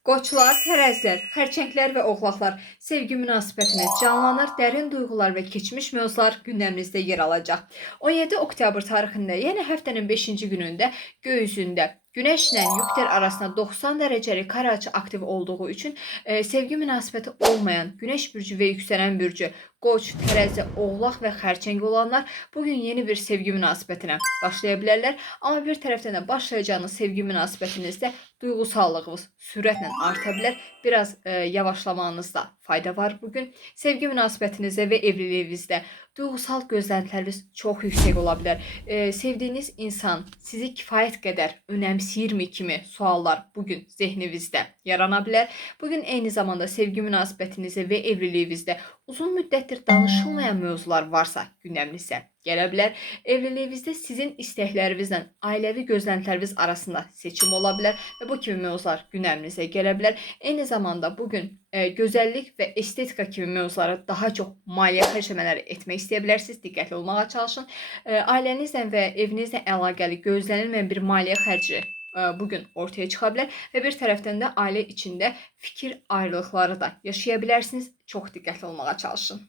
Qoçlar, tərəzilər, xərçənglər və oğlaqlar sevgi münasibətiniz canlanır, dərin duyğular və keçmiş mövzular gündəminizdə yer alacaq. 17 oktyabr tarixində, yəni həftənin 5-ci günündə göy üzündə Günəşlə Yupiter arasında 90 dərəcəlik kare açı aktiv olduğu üçün sevgi münasibəti olmayan Günəş bürcü və yüksələn bürcü, Qoç, tərəzi, oğlaq və xərçəng olanlar bugün yeni bir sevgi münasibətinə başlaya bilərlər. Amma bir tərəfdən də başlayacağınız sevgi münasibətinizdə duygusallığınız sürətlə arta bilər. Biraz yavaşlamanızda fayda var bugün. Sevgi münasibətinizdə və evliliyinizdə duygusal gözləntiləriniz çox yüksək ola bilər. Sevdiyiniz insan sizi kifayət qədər önəmsəyirmi kimi suallar bugün zehninizdə yarana bilər. Bugün eyni zamanda sevgi münasibətinizdə və evliliyinizdə uzun müddətdir danışılmayan mövzular varsa gündəminizə gələ bilər. Evliliyinizdə sizin istəklərinizlə ailəvi gözləntiləriniz arasında seçim ola bilər və bu kimi mövzular gündəminizə gələ bilər. Eyni zamanda bugün gözəllik və estetika kimi mövzulara daha çox maliyyə xərcləmələri etmək istəyə bilərsiniz. Diqqətli olmağa çalışın. Ailənizlə və evinizlə əlaqəli gözlənilməyən bir maliyyə xərci bugün ortaya çıxa bilər və bir tərəfdən də ailə içində fikir ayrılıqları da yaşaya bilərsiniz. Çox diqqətli olmağa çalışın.